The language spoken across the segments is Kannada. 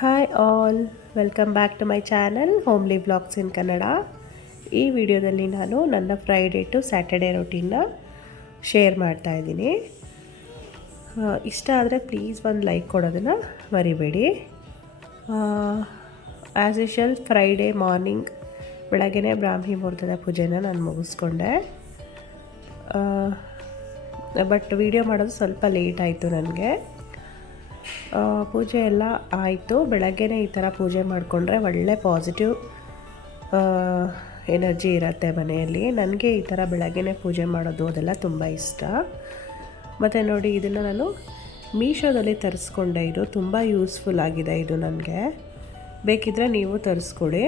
Hi all, welcome back to my channel homely vlogs in Kannada. ಈ ವಿಡಿಯೋದಲ್ಲಿ ನಾನು ನನ್ನ ಫ್ರೈಡೇ ಟು ಸ್ಯಾಟರ್ಡೇ ರೊಟೀನ್ನ ಶೇರ್ ಮಾಡ್ತಾ ಇದ್ದೀನಿ. ಇಷ್ಟ ಆದರೆ ಪ್ಲೀಸ್ ಒಂದು ಲೈಕ್ ಕೊಡೋದನ್ನು ಮರಿಬೇಡಿ. ಆ್ಯಸ್ ಯೂಶುವಲ್ ಫ್ರೈಡೇ ಮಾರ್ನಿಂಗ್ ಬೆಳಗ್ಗೆ ಬ್ರಾಹ್ಮಿ ಮುಹೂರ್ತದ ಪೂಜೆನ ನಾನು ಮುಗಿಸ್ಕೊಂಡೆ. ಬಟ್ ವಿಡಿಯೋ ಮಾಡೋದು ಸ್ವಲ್ಪ ಲೇಟ್ ಆಯಿತು ನನಗೆ. ಪೂಜೆ ಎಲ್ಲ ಆಯಿತು. ಬೆಳಗ್ಗೆನೇ ಈ ಥರ ಪೂಜೆ ಮಾಡಿಕೊಂಡ್ರೆ ಒಳ್ಳೆ ಪಾಸಿಟಿವ್ ಎನರ್ಜಿ ಇರುತ್ತೆ ಮನೆಯಲ್ಲಿ. ನನಗೆ ಈ ಥರ ಬೆಳಗ್ಗೆನೇ ಪೂಜೆ ಮಾಡೋದು ಅದೆಲ್ಲ ತುಂಬ ಇಷ್ಟ. ಮತ್ತು ನೋಡಿ, ಇದನ್ನು ನಾನು ಮೀಶೋದಲ್ಲಿ ತರಿಸ್ಕೊಂಡೆ. ಇದು ತುಂಬ ಯೂಸ್ಫುಲ್ ಆಗಿದೆ. ಇದು ನನಗೆ ಬೇಕಿದ್ದರೆ ನೀವು ತರಿಸ್ಕೊಡಿ.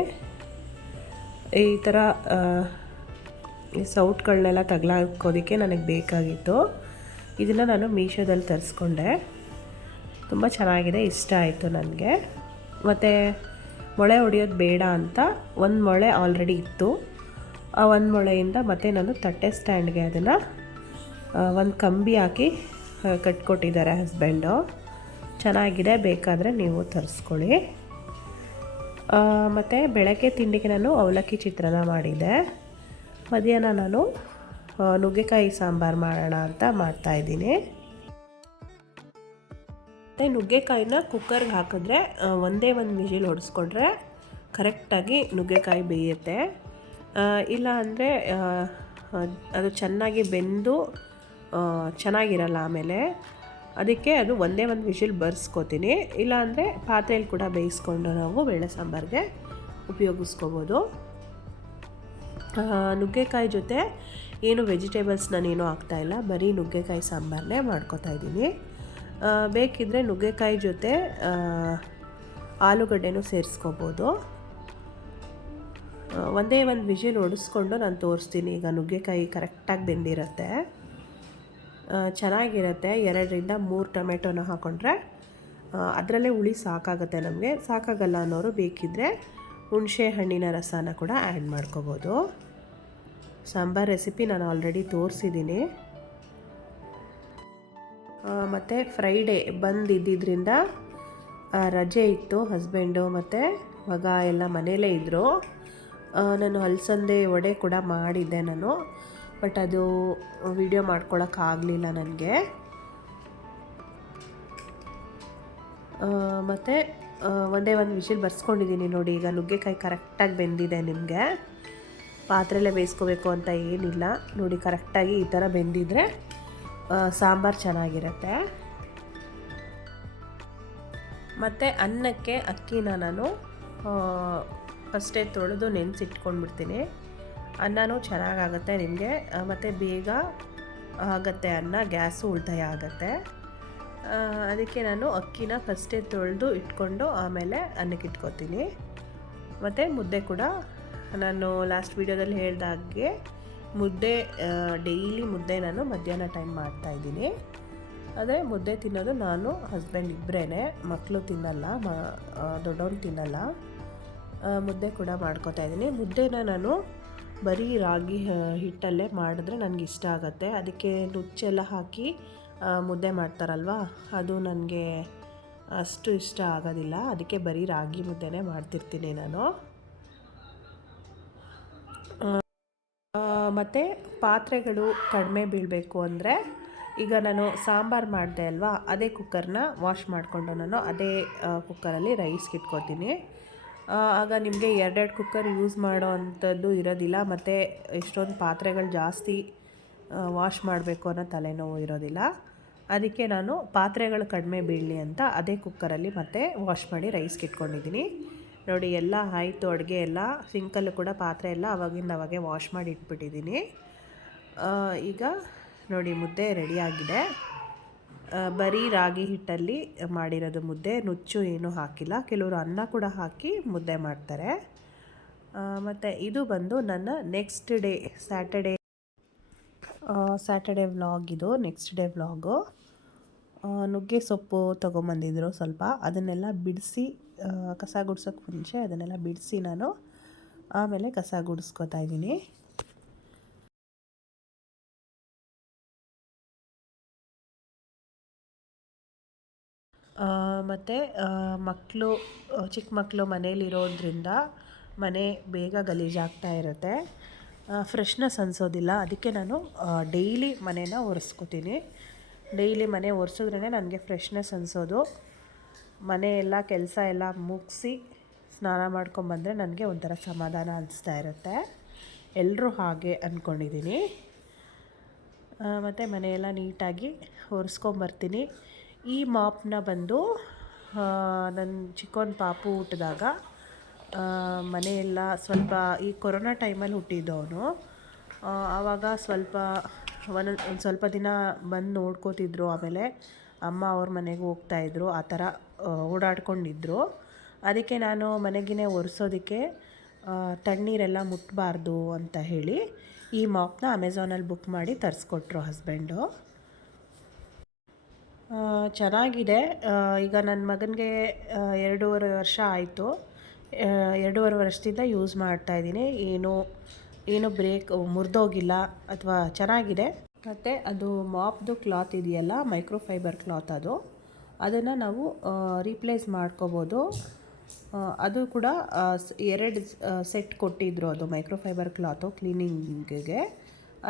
ಈ ಥರ ಈ ಸೌಟ್ಗಳನ್ನೆಲ್ಲ ತಗಲಾಕೋದಕ್ಕೆ ನನಗೆ ಬೇಕಾಗಿತ್ತು. ಇದನ್ನು ನಾನು ಮೀಶೋದಲ್ಲಿ ತರಿಸ್ಕೊಂಡೆ. ತುಂಬ ಚೆನ್ನಾಗಿದೆ, ಇಷ್ಟ ಆಯಿತು ನನಗೆ. ಮತ್ತು ಮೊಳೆ ಹೊಡೆಯೋದು ಬೇಡ ಅಂತ ಒಂದು ಮೊಳೆ ಆಲ್ರೆಡಿ ಇತ್ತು. ಆ ಒಂದು ಮೊಳೆಯಿಂದ ಮತ್ತೆ ನಾನು ತಟ್ಟೆ ಸ್ಟ್ಯಾಂಡ್ಗೆ ಅದನ್ನು ಒಂದು ಕಂಬಿ ಹಾಕಿ ಕಟ್ಕೊಟ್ಟಿದ್ದಾರೆ ಹಸ್ಬೆಂಡು. ಚೆನ್ನಾಗಿದೆ, ಬೇಕಾದರೆ ನೀವು ತರಿಸ್ಕೊಳ್ಳಿ. ಮತ್ತು ಬೆಳಗ್ಗೆ ತಿಂಡಿಗೆ ನಾನು ಅವಲಕ್ಕಿ ಚಿತ್ರಾನ್ನ ಮಾಡಿದ್ದೆ. ಮಧ್ಯಾಹ್ನ ನಾನು ನುಗ್ಗೆಕಾಯಿ ಸಾಂಬಾರು ಮಾಡೋಣ ಅಂತ ಮಾಡ್ತಾಯಿದ್ದೀನಿ. ಮತ್ತು ನುಗ್ಗೆಕಾಯಿನ ಕುಕ್ಕರ್ಗೆ ಹಾಕಿದ್ರೆ ಒಂದೇ ಒಂದು ವಿಜಿಲ್ ಹೊಡೆಸ್ಕೊಂಡ್ರೆ ಕರೆಕ್ಟಾಗಿ ನುಗ್ಗೆಕಾಯಿ ಬೇಯುತ್ತೆ. ಇಲ್ಲ ಅಂದರೆ ಅದು ಚೆನ್ನಾಗಿ ಬೆಂದು ಚೆನ್ನಾಗಿರಲ್ಲ. ಆಮೇಲೆ ಅದಕ್ಕೆ ಅದು ಒಂದೇ ಒಂದು ವಿಜಿಲ್ ಬರ್ಸ್ಕೊತೀನಿ. ಇಲ್ಲಾಂದರೆ ಪಾತ್ರೆಯಲ್ಲಿ ಕೂಡ ಬೇಯಿಸ್ಕೊಂಡು ನಾವು ಬೇಳೆ ಸಾಂಬಾರಿಗೆ ಉಪಯೋಗಿಸ್ಕೋಬೋದು. ನುಗ್ಗೆಕಾಯಿ ಜೊತೆ ಏನು ವೆಜಿಟೇಬಲ್ಸ್ ನಾನೇನು ಹಾಕ್ತಾಯಿಲ್ಲ, ಬರೀ ನುಗ್ಗೆಕಾಯಿ ಸಾಂಬಾರನ್ನೇ ಮಾಡ್ಕೊತಾಯಿದ್ದೀನಿ. ಬೇಕಿದ್ದರೆ ನುಗ್ಗೆಕಾಯಿ ಜೊತೆ ಆಲೂಗಡ್ಡೆನೂ ಸೇರಿಸ್ಕೋಬೋದು. ಒಂದೇ ಒಂದು ವಿಜಿಲ್ ಹೊಡೆಸ್ಕೊಂಡು ನಾನು ತೋರಿಸ್ತೀನಿ. ಈಗ ನುಗ್ಗೆಕಾಯಿ ಕರೆಕ್ಟಾಗಿ ಬೆಂದಿರುತ್ತೆ, ಚೆನ್ನಾಗಿರುತ್ತೆ. 2-3 ಟೊಮೆಟೊನ ಹಾಕ್ಕೊಂಡ್ರೆ ಅದರಲ್ಲೇ ಹುಳಿ ಸಾಕಾಗುತ್ತೆ. ನಮಗೆ ಸಾಕಾಗಲ್ಲ ಅನ್ನೋರು ಬೇಕಿದ್ದರೆ ಹುಣಸೆ ಹಣ್ಣಿನ ರಸನ ಕೂಡ ಆ್ಯಡ್ ಮಾಡ್ಕೋಬೋದು. ಸಾಂಬಾರ್ ರೆಸಿಪಿ ನಾನು ಆಲ್ರೆಡಿ ತೋರಿಸಿದ್ದೀನಿ. ಮತ್ತು ಫ್ರೈಡೇ ಬಂದಿದ್ದರಿಂದ ರಜೆ ಇತ್ತು. ಹಸ್ಬೆಂಡು ಮತ್ತು ಮಗ ಎಲ್ಲ ಮನೆಯಲ್ಲೇ ಇದ್ದರು. ನಾನು ಅಲಸಂದೆ ವಡೆ ಕೂಡ ಮಾಡಿದ್ದೆ ನಾನು, ಬಟ್ ಅದು ವಿಡಿಯೋ ಮಾಡ್ಕೊಳಕ್ಕಾಗಲಿಲ್ಲ ನನಗೆ. ಮತ್ತು ಒಂದೇ ಒಂದು ವಿಷಲ್ ಬರ್ಸ್ಕೊಂಡಿದ್ದೀನಿ ನೋಡಿ. ಈಗ ನುಗ್ಗೆಕಾಯಿ ಕರೆಕ್ಟಾಗಿ ಬೆಂದಿದೆ. ನಿಮಗೆ ಪಾತ್ರೆಯಲ್ಲೇ ಬೇಯಿಸ್ಕೋಬೇಕು ಅಂತ ಏನಿಲ್ಲ ನೋಡಿ. ಕರೆಕ್ಟಾಗಿ ಈ ಥರ ಬೆಂದಿದ್ರೆ ಸಾಂಬಾರು ಚೆನ್ನಾಗಿರುತ್ತೆ. ಮತ್ತು ಅನ್ನಕ್ಕೆ ಅಕ್ಕಿನ ನಾನು ಫಸ್ಟೇ ತೊಳೆದು ನೆನೆಸಿಟ್ಕೊಂಡ್ಬಿಡ್ತೀನಿ. ಅನ್ನನೂ ಚೆನ್ನಾಗಾಗುತ್ತೆ ನಿಮಗೆ, ಮತ್ತು ಬೇಗ ಆಗುತ್ತೆ ಅನ್ನ, ಗ್ಯಾಸು ಉಳಿತಾಯ ಆಗುತ್ತೆ. ಅದಕ್ಕೆ ನಾನು ಅಕ್ಕಿನ ಫಸ್ಟೇ ತೊಳೆದು ಇಟ್ಕೊಂಡು ಆಮೇಲೆ ಅನ್ನಕ್ಕೆ ಇಟ್ಕೊತೀನಿ. ಮತ್ತು ಮುದ್ದೆ ಕೂಡ ನಾನು ಲಾಸ್ಟ್ ವೀಡಿಯೋದಲ್ಲಿ ಹೇಳ್ದಾಗೆ ಮುದ್ದೆ ಡೈಲಿ ಮುದ್ದೆ ನಾನು ಮಧ್ಯಾಹ್ನ ಟೈಮ್ ಮಾಡ್ತಾಯಿದ್ದೀನಿ. ಆದರೆ ಮುದ್ದೆ ತಿನ್ನೋದು ನಾನು ಹಸ್ಬೆಂಡ್ ಇಬ್ಬರೇ, ಮಕ್ಕಳು ತಿನ್ನಲ್ಲ, ದೊಡ್ಡವನು ತಿನ್ನಲ್ಲ. ಮುದ್ದೆ ಕೂಡ ಮಾಡ್ಕೊತಾಯಿದ್ದೀನಿ. ಮುದ್ದೆನ ನಾನು ಬರೀ ರಾಗಿ ಹಿಟ್ಟಲ್ಲೇ ಮಾಡಿದ್ರೆ ನನಗೆ ಇಷ್ಟ ಆಗುತ್ತೆ. ಅದಕ್ಕೆ ನುಚ್ಚೆಲ್ಲ ಹಾಕಿ ಮುದ್ದೆ ಮಾಡ್ತಾರಲ್ವ, ಅದು ನನಗೆ ಅಷ್ಟು ಇಷ್ಟ ಆಗೋದಿಲ್ಲ. ಅದಕ್ಕೆ ಬರೀ ರಾಗಿ ಮುದ್ದೆನೇ ಮಾಡ್ತಿರ್ತೀನಿ ನಾನು. ಮತ್ತು ಪಾತ್ರೆಗಳು ಕಡಿಮೆ ಬೀಳಬೇಕು ಅಂದರೆ, ಈಗ ನಾನು ಸಾಂಬಾರು ಮಾಡಿದೆ ಅಲ್ವಾ, ಅದೇ ಕುಕ್ಕರ್ನ ವಾಶ್ ಮಾಡಿಕೊಂಡು ನಾನು ಅದೇ ಕುಕ್ಕರಲ್ಲಿ ರೈಸ್ಗೆ ಇಟ್ಕೊತೀನಿ. ಆಗ ನಿಮಗೆ 2 ಕುಕ್ಕರ್ ಯೂಸ್ ಮಾಡೋ ಅಂಥದ್ದು ಇರೋದಿಲ್ಲ. ಮತ್ತು ಎಷ್ಟೊಂದು ಪಾತ್ರೆಗಳು ಜಾಸ್ತಿ ವಾಶ್ ಮಾಡಬೇಕು ಅನ್ನೋ ತಲೆನೋವು ಇರೋದಿಲ್ಲ. ಅದಕ್ಕೆ ನಾನು ಪಾತ್ರೆಗಳು ಕಡಿಮೆ ಬೀಳಲಿ ಅಂತ ಅದೇ ಕುಕ್ಕರಲ್ಲಿ ಮತ್ತೆ ವಾಶ್ ಮಾಡಿ ರೈಸ್ಗೆ ಇಟ್ಕೊಂಡಿದ್ದೀನಿ. ನೋಡಿ, ಎಲ್ಲ ಆಯಿತು. ಅಡುಗೆ ಎಲ್ಲ ಸಿಂಕಲ್ಲೂ ಕೂಡ ಪಾತ್ರೆ ಎಲ್ಲ ಅವಾಗೆ ವಾಶ್ ಮಾಡಿ ಇಟ್ಬಿಟ್ಟಿದ್ದೀನಿ. ಈಗ ನೋಡಿ, ಮುದ್ದೆ ರೆಡಿಯಾಗಿದೆ. ಬರೀ ರಾಗಿ ಹಿಟ್ಟಲ್ಲಿ ಮಾಡಿರೋದು ಮುದ್ದೆ, ನುಚ್ಚು ಏನೂ ಹಾಕಿಲ್ಲ. ಕೆಲವರು ಅನ್ನ ಕೂಡ ಹಾಕಿ ಮುದ್ದೆ ಮಾಡ್ತಾರೆ. ಮತ್ತು ಇದು ಬಂದು ನನ್ನ ನೆಕ್ಸ್ಟ್ ಡೇ ಸ್ಯಾಟರ್ಡೇ ವ್ಲಾಗ್. ಇದು ನೆಕ್ಸ್ಟ್ ಡೇ ವ್ಲಾಗು. ನುಗ್ಗೆ ಸೊಪ್ಪು ತೊಗೊಂಬಂದಿದ್ರು ಸ್ವಲ್ಪ, ಅದನ್ನೆಲ್ಲ ಬಿಡಿಸಿ ಕಸ ಗುಡ್ಸೋಕ್ಕೆ ಮುಂಚೆ ಅದನ್ನೆಲ್ಲ ಬಿಡಿಸಿ ನಾನು ಆಮೇಲೆ ಕಸ ಗುಡಿಸ್ಕೊತಾ ಇದ್ದೀನಿ. ಮತ್ತು ಮಕ್ಕಳು ಚಿಕ್ಕ ಮಕ್ಕಳು ಮನೇಲಿರೋದ್ರಿಂದ ಮನೆ ಬೇಗ ಗಲೀಜಾಗ್ತಾ ಇರುತ್ತೆ, ಫ್ರೆಶ್ನೆಸ್ ಅನಿಸೋದಿಲ್ಲ. ಅದಕ್ಕೆ ನಾನು ಡೈಲಿ ಮನೇನ ಒರೆಸ್ಕೋತೀನಿ. ಡೈಲಿ ಮನೆ ಒರೆಸಿದ್ರೇ ನನಗೆ ಫ್ರೆಶ್ನೆಸ್ ಅನಿಸೋದು. ಮನೆಯೆಲ್ಲ ಕೆಲಸ ಎಲ್ಲ ಮುಗಿಸಿ ಸ್ನಾನ ಮಾಡ್ಕೊಂಬಂದರೆ ನನಗೆ ಒಂಥರ ಸಮಾಧಾನ ಅನಿಸ್ತಾ ಇರುತ್ತೆ. ಎಲ್ಲರೂ ಹಾಗೆ ಅಂದ್ಕೊಂಡಿದ್ದೀನಿ. ಮತ್ತು ಮನೆಯೆಲ್ಲ ನೀಟಾಗಿ ಒರೆಸ್ಕೊಂಬರ್ತೀನಿ. ಈ ಮಾಪ್ನ ಬಂದು ನನ್ನ ಚಿಕ್ಕವನ ಪಾಪು ಹುಟ್ಟಿದಾಗ ಮನೆಯೆಲ್ಲ ಸ್ವಲ್ಪ ಈ ಕೊರೋನಾ ಟೈಮಲ್ಲಿ ಹುಟ್ಟಿದ್ದವನು. ಆವಾಗ ಒಂದು ಸ್ವಲ್ಪ ದಿನ ಬಂದು ನೋಡ್ಕೋತಿದ್ರು. ಆಮೇಲೆ ಅಮ್ಮ ಅವ್ರ ಮನೆಗೆ ಹೋಗ್ತಾಯಿದ್ರು, ಆ ಥರ ಓಡಾಡ್ಕೊಂಡಿದ್ರು. ಅದಕ್ಕೆ ನಾನು ಮನೆಗಿನೇ ಒರೆಸೋದಕ್ಕೆ ತಣ್ಣೀರೆಲ್ಲ ಮುಟ್ಟಬಾರ್ದು ಅಂತ ಹೇಳಿ ಈ ಮಾಪ್ನ ಅಮೆಝಾನಲ್ಲಿ ಬುಕ್ ಮಾಡಿ ತರಿಸ್ಕೊಟ್ರು ಹಸ್ಬೆಂಡು. ಚೆನ್ನಾಗಿದೆ. ಈಗ ನನ್ನ ಮಗನಿಗೆ 2.5 ವರ್ಷ ಆಯಿತು. 2.5 ವರ್ಷದಿಂದ ಯೂಸ್ ಮಾಡ್ತಾಯಿದ್ದೀನಿ. ಏನು ಬ್ರೇಕ್ ಮುರಿದೋಗಿಲ್ಲ ಅಥವಾ ಚೆನ್ನಾಗಿದೆ. ಮತ್ತು ಅದು ಮಾಪ್ದು ಕ್ಲಾತ್ ಇದೆಯಲ್ಲ, ಮೈಕ್ರೋಫೈಬರ್ ಕ್ಲಾತ್ ಅದನ್ನು ನಾವು ರೀಪ್ಲೇಸ್ ಮಾಡ್ಕೋಬೋದು. ಅದು ಕೂಡ 2 ಸೆಟ್ ಕೊಟ್ಟಿದ್ದರು. ಅದು ಮೈಕ್ರೋಫೈಬರ್ ಕ್ಲಾತು ಕ್ಲೀನಿಂಗಿಗೆ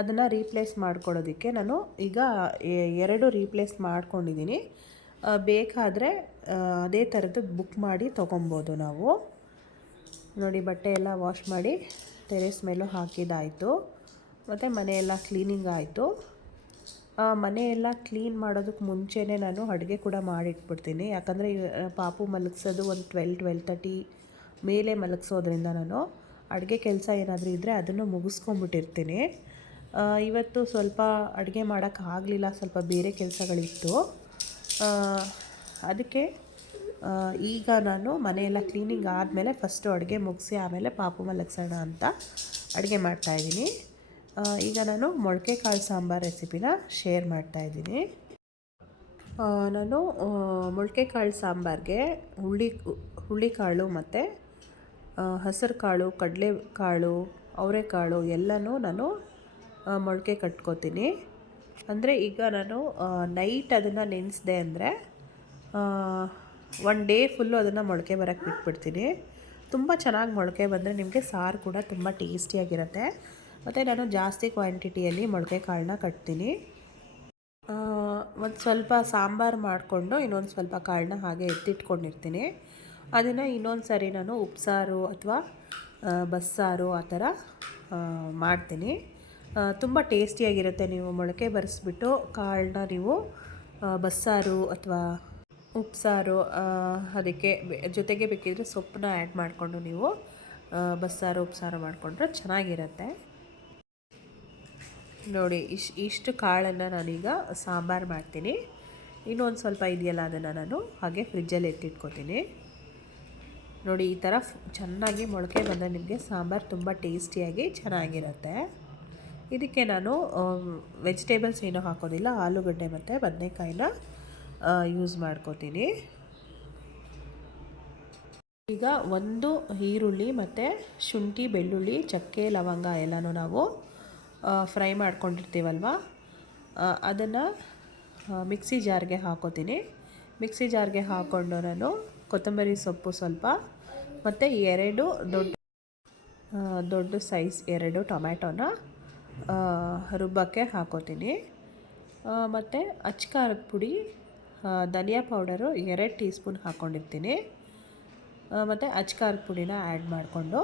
ಅದನ್ನು ರೀಪ್ಲೇಸ್ ಮಾಡ್ಕೊಳ್ಳೋದಕ್ಕೆ ನಾನು ಈಗ 2 ರೀಪ್ಲೇಸ್ ಮಾಡ್ಕೊಂಡಿದ್ದೀನಿ. ಬೇಕಾದರೆ ಅದೇ ಥರದ್ದು ಬುಕ್ ಮಾಡಿ ತೊಗೊಬೋದು ನಾವು. ನೋಡಿ, ಬಟ್ಟೆ ಎಲ್ಲ ವಾಶ್ ಮಾಡಿ ಟೆರೆಸ್ ಮೇಲೂ ಹಾಕಿದ್ದಾಯಿತು. ಮತ್ತು ಮನೆಯೆಲ್ಲ ಕ್ಲೀನಿಂಗ್ ಆಯಿತು. ಮನೆಯೆಲ್ಲ ಕ್ಲೀನ್ ಮಾಡೋದಕ್ಕೆ ಮುಂಚೆನೇ ನಾನು ಅಡುಗೆ ಕೂಡ ಮಾಡಿಟ್ಬಿಡ್ತೀನಿ. ಯಾಕಂದರೆ ಪಾಪು ಮಲಗಿಸೋದು ಒಂದು 12-12:30 ಮೇಲೆ ಮಲಗಿಸೋದ್ರಿಂದ ನಾನು ಅಡುಗೆ ಕೆಲಸ ಏನಾದರೂ ಇದ್ದರೆ ಅದನ್ನು ಮುಗಿಸ್ಕೊಂಬಿಟ್ಟಿರ್ತೀನಿ. ಇವತ್ತು ಸ್ವಲ್ಪ ಅಡುಗೆ ಮಾಡೋಕ್ಕಾಗಲಿಲ್ಲ, ಸ್ವಲ್ಪ ಬೇರೆ ಕೆಲಸಗಳಿತ್ತು. ಅದಕ್ಕೆ ಈಗ ನಾನು ಮನೆಯೆಲ್ಲ ಕ್ಲೀನಿಂಗ್ ಆದಮೇಲೆ ಫಸ್ಟು ಅಡುಗೆ ಮುಗಿಸಿ ಆಮೇಲೆ ಪಾಪು ಮಲಗಿಸೋಣ ಅಂತ ಅಡುಗೆ ಮಾಡ್ತಾಯಿದ್ದೀನಿ. ಈಗ ನಾನು ಮೊಳಕೆ ಕಾಳು ಸಾಂಬಾರು ರೆಸಿಪಿನ ಶೇರ್ ಮಾಡ್ತಾಯಿದ್ದೀನಿ. ನಾನು ಮೊಳಕೆ ಕಾಳು ಸಾಂಬಾರಿಗೆ ಹುಳ್ಳಿಕಾಳು ಮತ್ತು ಹೆಸರು ಕಾಳು, ಕಡಲೆಕಾಳು, ಅವರೆಕಾಳು ಎಲ್ಲನೂ ನಾನು ಮೊಳಕೆ ಕಟ್ಕೋತೀನಿ. ಅಂದರೆ ಈಗ ನಾನು ನೈಟ್ ಅದನ್ನು ನೆನೆಸಿದೆ ಅಂದರೆ 1 ಡೇ ಫುಲ್ಲು ಅದನ್ನು ಮೊಳಕೆ ಬರೋಕ್ಕೆ ಬಿಟ್ಬಿಡ್ತೀನಿ. ತುಂಬ ಚೆನ್ನಾಗಿ ಮೊಳಕೆ ಬಂದರೆ ನಿಮಗೆ ಸಾರು ಕೂಡ ತುಂಬ ಟೇಸ್ಟಿಯಾಗಿರುತ್ತೆ. ಮತ್ತು ನಾನು ಜಾಸ್ತಿ ಕ್ವಾಂಟಿಟಿಯಲ್ಲಿ ಮೊಳಕೆ ಕಾಳನ್ನ ಕಟ್ತೀನಿ. ಒಂದು ಸ್ವಲ್ಪ ಸಾಂಬಾರು ಮಾಡಿಕೊಂಡು ಇನ್ನೊಂದು ಸ್ವಲ್ಪ ಕಾಳನ್ನ ಹಾಗೆ ಎತ್ತಿಟ್ಕೊಂಡಿರ್ತೀನಿ. ಅದನ್ನು ಇನ್ನೊಂದು ಸರಿ ನಾನು ಉಪ್ಸಾರು ಅಥವಾ ಬಸ್ಸಾರು ಆ ಥರ ಮಾಡ್ತೀನಿ. ತುಂಬ ಟೇಸ್ಟಿಯಾಗಿರುತ್ತೆ. ನೀವು ಮೊಳಕೆ ಬರೆಸ್ಬಿಟ್ಟು ಕಾಳನ್ನ ನೀವು ಬಸ್ಸಾರು ಅಥವಾ ಉಪ್ಸಾರು, ಅದಕ್ಕೆ ಜೊತೆಗೆ ಬೇಕಿದ್ದರೆ ಸೊಪ್ಪನ್ನ ಆ್ಯಡ್ ಮಾಡಿಕೊಂಡು ನೀವು ಬಸ್ಸಾರು ಉಪ್ಸಾರು ಮಾಡಿಕೊಂಡ್ರೆ ಚೆನ್ನಾಗಿರುತ್ತೆ. ನೋಡಿ, ಇಷ್ಟು ಕಾಳನ್ನು ನಾನೀಗ ಸಾಂಬಾರು ಮಾಡ್ತೀನಿ. ಇನ್ನೊಂದು ಸ್ವಲ್ಪ ಇದೆಯಲ್ಲ ಅದನ್ನು ನಾನು ಹಾಗೆ ಫ್ರಿಜ್ಜಲ್ಲಿ ಎತ್ತಿಟ್ಕೊತೀನಿ. ನೋಡಿ, ಈ ಥರ ಚೆನ್ನಾಗಿ ಮೊಳಕೆ ಬಂದರೆ ನಿಮಗೆ ಸಾಂಬಾರು ತುಂಬ ಟೇಸ್ಟಿಯಾಗಿ ಚೆನ್ನಾಗಿರುತ್ತೆ. ಇದಕ್ಕೆ ನಾನು ವೆಜಿಟೇಬಲ್ಸ್ ಏನೂ ಹಾಕೋದಿಲ್ಲ, ಆಲೂಗಡ್ಡೆ ಮತ್ತು ಬದನೆಕಾಯಿನ ಯೂಸ್ ಮಾಡ್ಕೋತೀನಿ. ಈಗ ಒಂದು ಈರುಳ್ಳಿ ಮತ್ತು ಶುಂಠಿ, ಬೆಳ್ಳುಳ್ಳಿ, ಚಕ್ಕೆ, ಲವಂಗ ಎಲ್ಲನೂ ನಾವು ಫ್ರೈ ಮಾಡ್ಕೊಂಡಿರ್ತೀವಲ್ವ, ಅದನ್ನು ಮಿಕ್ಸಿ ಜಾರ್ಗೆ ಹಾಕೋತೀನಿ. ಮಿಕ್ಸಿ ಜಾರ್ಗೆ ಹಾಕ್ಕೊಂಡು ನಾನು ಕೊತ್ತಂಬರಿ ಸೊಪ್ಪು ಸ್ವಲ್ಪ ಮತ್ತು 2 ದೊಡ್ಡ ಸೈಜ್ 2 ಟೊಮ್ಯಾಟೋನ ರುಬ್ಬಕ್ಕೆ ಹಾಕೋತೀನಿ. ಮತ್ತು ಅಚ್ಕಾರದ ಪುಡಿ, ಧನಿಯಾ ಪೌಡರು 2 ಟೀ ಸ್ಪೂನ್ ಹಾಕ್ಕೊಂಡಿರ್ತೀನಿ. ಮತ್ತು ಅಚ್ಕಾರದ ಪುಡಿನ ಆ್ಯಡ್ ಮಾಡಿಕೊಂಡು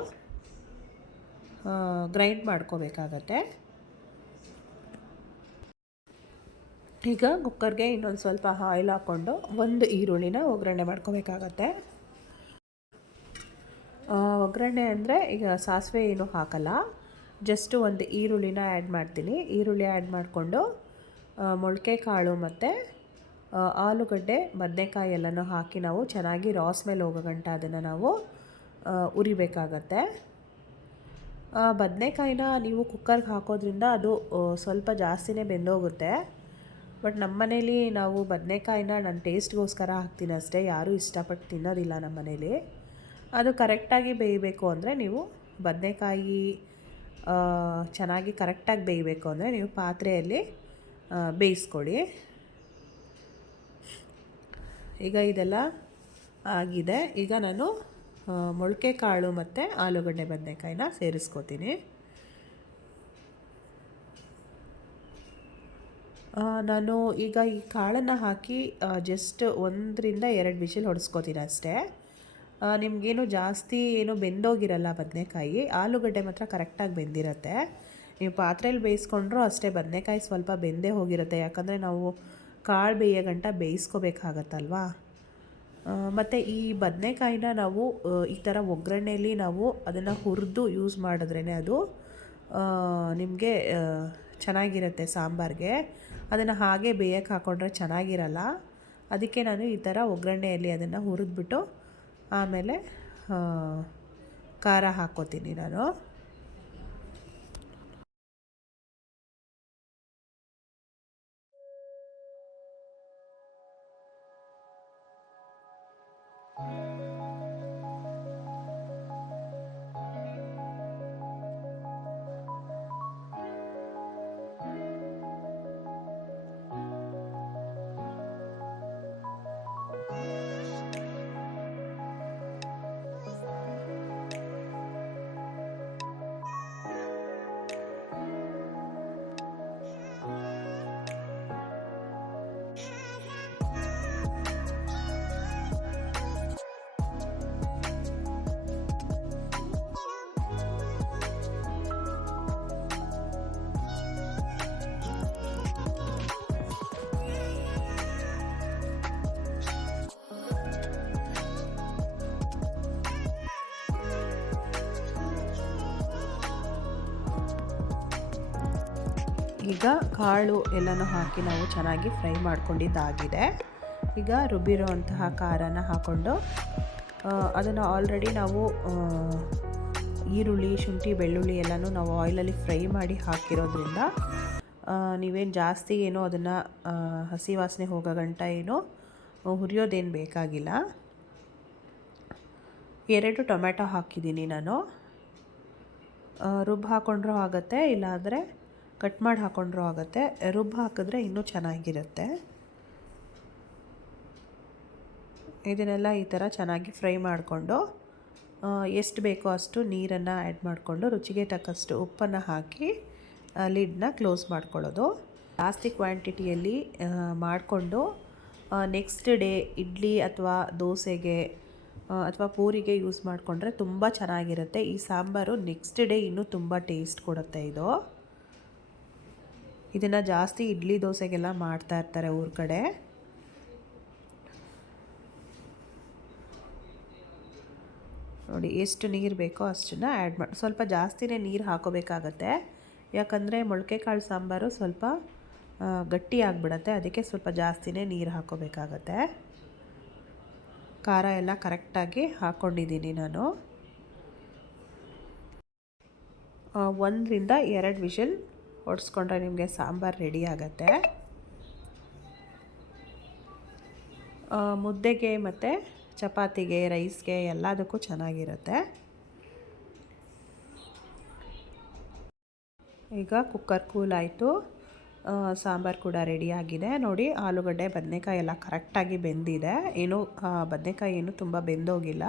ಗ್ರೈಂಡ್ ಮಾಡ್ಕೋಬೇಕಾಗತ್ತೆ. ಈಗ ಕುಕ್ಕರ್ಗೆ ಇನ್ನೊಂದು ಸ್ವಲ್ಪ ಆಯಿಲ್ ಹಾಕ್ಕೊಂಡು ಒಂದು ಈರುಳ್ಳಿನ ಒಗ್ಗರಣೆ ಮಾಡ್ಕೋಬೇಕಾಗತ್ತೆ. ಒಗ್ಗರಣೆ ಅಂದರೆ ಈಗ ಸಾಸಿವೆ ಏನೂ ಹಾಕಲ್ಲ, ಜಸ್ಟು ಒಂದು ಈರುಳ್ಳಿನ ಆ್ಯಡ್ ಮಾಡ್ತೀನಿ. ಈರುಳ್ಳಿ ಆ್ಯಡ್ ಮಾಡಿಕೊಂಡು ಮೊಳಕೆ ಕಾಳು ಮತ್ತು ಆಲೂಗಡ್ಡೆ, ಬದನೆಕಾಯಿ ಎಲ್ಲನೂ ಹಾಕಿ ನಾವು ಚೆನ್ನಾಗಿ ರಾಸ್ ಮೇಲೆ ಹೋಗೋ ಗಂಟ ಅದನ್ನು ನಾವು ಉರಿಬೇಕಾಗತ್ತೆ. ಬದನೆಕಾಯಿನ ನೀವು ಕುಕ್ಕರ್ಗೆ ಹಾಕೋದ್ರಿಂದ ಅದು ಸ್ವಲ್ಪ ಜಾಸ್ತಿನೇ ಬೆಂದೋಗುತ್ತೆ. ಬಟ್ ನಮ್ಮ ಮನೇಲಿ ನಾವು ಬದನೆಕಾಯಿನ ನನ್ನ ಟೇಸ್ಟ್ಗೋಸ್ಕರ ಹಾಕ್ತೀನಿ ಅಷ್ಟೇ, ಯಾರೂ ಇಷ್ಟಪಟ್ಟು ತಿನ್ನೋದಿಲ್ಲ ನಮ್ಮ ಮನೇಲಿ. ಅದು ಕರೆಕ್ಟಾಗಿ ಬೇಯಬೇಕು ಅಂದರೆ ನೀವು ಬದನೆಕಾಯಿ ಚೆನ್ನಾಗಿ ಕರೆಕ್ಟಾಗಿ ಬೇಯಬೇಕು ಅಂದರೆ ನೀವು ಪಾತ್ರೆಯಲ್ಲಿ ಬೇಯಿಸ್ಕೊಳ್ಳಿ. ಈಗ ಇದೆಲ್ಲ ಆಗಿದೆ. ಈಗ ನಾನು ಮೊಳಕೆ ಕಾಳು ಮತ್ತು ಆಲೂಗಡ್ಡೆ ಬದನೆಕಾಯಿನ ಸೇರಿಸ್ಕೋತೀನಿ. ನಾನು ಈಗ ಈ ಕಾಳನ್ನು ಹಾಕಿ ಜಸ್ಟ್ 1-2 ವಿಷಿಲ್ ಹೊಡೆಸ್ಕೋತೀನಿ ಅಷ್ಟೇ. ನಿಮಗೇನು ಜಾಸ್ತಿ ಏನು ಬೆಂದೋಗಿರಲ್ಲ ಬದನೆಕಾಯಿ, ಆಲೂಗಡ್ಡೆ ಮಾತ್ರ ಕರೆಕ್ಟಾಗಿ ಬೆಂದಿರುತ್ತೆ. ನೀವು ಪಾತ್ರೆಯಲ್ಲಿ ಬೇಯಿಸ್ಕೊಂಡ್ರೂ ಅಷ್ಟೇ ಬದನೆಕಾಯಿ ಸ್ವಲ್ಪ ಬೆಂದೇ ಹೋಗಿರುತ್ತೆ, ಯಾಕಂದರೆ ನಾವು ಕಾಳು ಬೇಯೋ ಗಂಟ ಬೇಯಿಸ್ಕೋಬೇಕಾಗತ್ತಲ್ವಾ. ಮತ್ತು ಈ ಬದನೆಕಾಯಿನ ನಾವು ಈ ಥರ ಒಗ್ಗರಣೆಯಲ್ಲಿ ನಾವು ಅದನ್ನು ಹುರಿದು ಯೂಸ್ ಮಾಡಿದ್ರೇ ಅದು ನಿಮಗೆ ಚೆನ್ನಾಗಿರುತ್ತೆ ಸಾಂಬಾರಿಗೆ. ಅದನ್ನು ಹಾಗೆ ಬೇಯಕ್ಕೆ ಹಾಕ್ಕೊಂಡ್ರೆ ಚೆನ್ನಾಗಿರಲ್ಲ. ಅದಕ್ಕೆ ನಾನು ಈ ಥರ ಒಗ್ಗರಣೆಯಲ್ಲಿ ಅದನ್ನು ಹುರಿದ್ಬಿಟ್ಟು ಆಮೇಲೆ ಖಾರ ಹಾಕ್ಕೋತೀನಿ ನಾನು. ಈಗ ಕಾಳು ಎಲ್ಲನೂ ಹಾಕಿ ನಾವು ಚೆನ್ನಾಗಿ ಫ್ರೈ ಮಾಡ್ಕೊಂಡಿದ್ದಾಗಿದೆ. ಈಗ ರುಬ್ಬಿರೋಂತಹ ಖಾರನ ಹಾಕ್ಕೊಂಡು ಅದನ್ನು ಆಲ್ರೆಡಿ ನಾವು ಈರುಳ್ಳಿ, ಶುಂಠಿ, ಬೆಳ್ಳುಳ್ಳಿ ಎಲ್ಲನೂ ನಾವು ಆಯಿಲಲ್ಲಿ ಫ್ರೈ ಮಾಡಿ ಹಾಕಿರೋದ್ರಿಂದ ನೀವೇನು ಜಾಸ್ತಿ ಏನೋ ಅದನ್ನು ಹಸಿ ವಾಸನೆ ಹೋಗೋ ಗಂಟ ಏನೋ ಹುರಿಯೋದೇನು ಬೇಕಾಗಿಲ್ಲ. 2 ಟೊಮೆಟೊ ಹಾಕಿದ್ದೀನಿ ನಾನು. ರುಬ್ಬಿ ಹಾಕ್ಕೊಂಡ್ರೂ ಆಗುತ್ತೆ, ಇಲ್ಲಾಂದರೆ ಕಟ್ ಮಾಡಿ ಹಾಕ್ಕೊಂಡ್ರೂ ಆಗುತ್ತೆ. ರುಬ್ಬಿ ಹಾಕಿದ್ರೆ ಇನ್ನೂ ಚೆನ್ನಾಗಿರುತ್ತೆ. ಇದನ್ನೆಲ್ಲ ಈ ಥರ ಚೆನ್ನಾಗಿ ಫ್ರೈ ಮಾಡಿಕೊಂಡು ಎಷ್ಟು ಬೇಕೋ ಅಷ್ಟು ನೀರನ್ನು ಆ್ಯಡ್ ಮಾಡಿಕೊಂಡು ರುಚಿಗೆ ತಕ್ಕಷ್ಟು ಉಪ್ಪನ್ನು ಹಾಕಿ ಲಿಡ್ನ ಕ್ಲೋಸ್ ಮಾಡ್ಕೊಳ್ಳೋದು. ಜಾಸ್ತಿ ಕ್ವಾಂಟಿಟಿಯಲ್ಲಿ ಮಾಡಿಕೊಂಡು ನೆಕ್ಸ್ಟ್ ಡೇ ಇಡ್ಲಿ ಅಥವಾ ದೋಸೆಗೆ ಅಥವಾ ಪೂರಿಗೆ ಯೂಸ್ ಮಾಡಿಕೊಂಡ್ರೆ ತುಂಬ ಚೆನ್ನಾಗಿರುತ್ತೆ. ಈ ಸಾಂಬಾರು ನೆಕ್ಸ್ಟ್ ಡೇ ಇನ್ನೂ ತುಂಬ ಟೇಸ್ಟ್ ಕೊಡುತ್ತೆ ಇದು. ಇದನ್ನು ಜಾಸ್ತಿ ಇಡ್ಲಿ ದೋಸೆಗೆಲ್ಲ ಮಾಡ್ತಾ ಇರ್ತಾರೆ ಊರ ಕಡೆ. ನೋಡಿ ಎಷ್ಟು ನೀರು ಬೇಕೋ ಅಷ್ಟನ್ನು ಆ್ಯಡ್ ಮಾಡಿ, ಸ್ವಲ್ಪ ಜಾಸ್ತಿನೇ ನೀರು ಹಾಕೋಬೇಕಾಗತ್ತೆ, ಯಾಕಂದರೆ ಮೊಳಕೆ ಕಾಳು ಸಾಂಬಾರು ಸ್ವಲ್ಪ ಗಟ್ಟಿ ಆಗಿಬಿಡತ್ತೆ. ಅದಕ್ಕೆ ಸ್ವಲ್ಪ ಜಾಸ್ತಿನೇ ನೀರು ಹಾಕೋಬೇಕಾಗತ್ತೆ. ಖಾರ ಎಲ್ಲ ಕರೆಕ್ಟಾಗಿ ಹಾಕ್ಕೊಂಡಿದ್ದೀನಿ ನಾನು. 1-2 ವಿಷಿಲ್ ಹೊಡೆಸ್ಕೊಂಡ್ರೆ ನಿಮಗೆ ಸಾಂಬಾರು ರೆಡಿ ಆಗುತ್ತೆ. ಮುದ್ದೆಗೆ ಮತ್ತು ಚಪಾತಿಗೆ, ರೈಸ್ಗೆ ಎಲ್ಲದಕ್ಕೂ ಚೆನ್ನಾಗಿರುತ್ತೆ. ಈಗ ಕುಕ್ಕರ್ ಕೂಲ್ ಆಯಿತು, ಸಾಂಬಾರು ಕೂಡ ರೆಡಿಯಾಗಿದೆ. ನೋಡಿ ಆಲೂಗಡ್ಡೆ ಬದನೆಕಾಯಿ ಎಲ್ಲ ಕರೆಕ್ಟಾಗಿ ಬೆಂದಿದೆ, ಏನೂ ಬದನೆಕಾಯಿ ಏನೂ ತುಂಬ ಬೆಂದೋಗಿಲ್ಲ.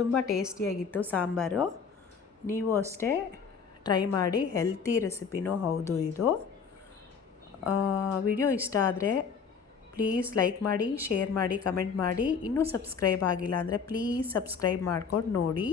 ತುಂಬ ಟೇಸ್ಟಿಯಾಗಿತ್ತು ಸಾಂಬಾರು. ನೀವು ಅಷ್ಟೇ ಟ್ರೈ ಮಾಡಿ, ಹೆಲ್ತಿ ರೆಸಿಪಿನೂ ಹೌದು ಇದು. ವಿಡಿಯೋ ಇಷ್ಟ ಆದರೆ ಪ್ಲೀಸ್ ಲೈಕ್ ಮಾಡಿ, ಶೇರ್ ಮಾಡಿ, ಕಮೆಂಟ್ ಮಾಡಿ. ಇನ್ನೂ ಸಬ್ಸ್ಕ್ರೈಬ್ ಆಗಿಲ್ಲ ಅಂದರೆ ಪ್ಲೀಸ್ ಸಬ್ಸ್ಕ್ರೈಬ್ ಮಾಡ್ಕೊಂಡು ನೋಡಿ.